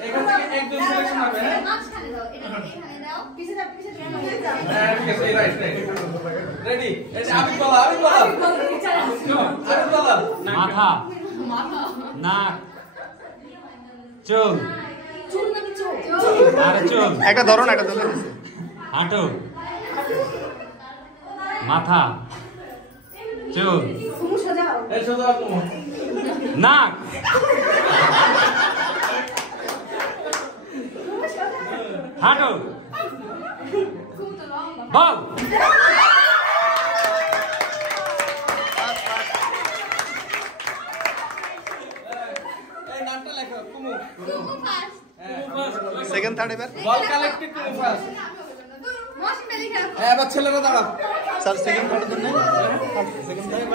এখান থেকে একজন সিলেকশন হবে হ্যাঁ মাঝখানে দাও এখানে দাও পিছে দাও হ্যাঁ ঠিক আছে রাইট রেডি এটা আমি বলা মাথা নাক চুল চুল নাকি চোখ আর চুল একটা ধরো না, একটা ধরো। হাঁটু মাথা চুল তুমি সাজাও এই সোজা তুমি নাক হাঁটু বল এই নামটা লেখো কুমু কুকু ফার্স্ট সেকেন্ড থার্ড এবার বল কালেক্টেড কুমু ফার্স্ট মশিনা লিখা হ্যাঁ এবার ছেলেরা দাঁড়াও স্যার সেকেন্ড থার্ড জন্য সেকেন্ড থার্ড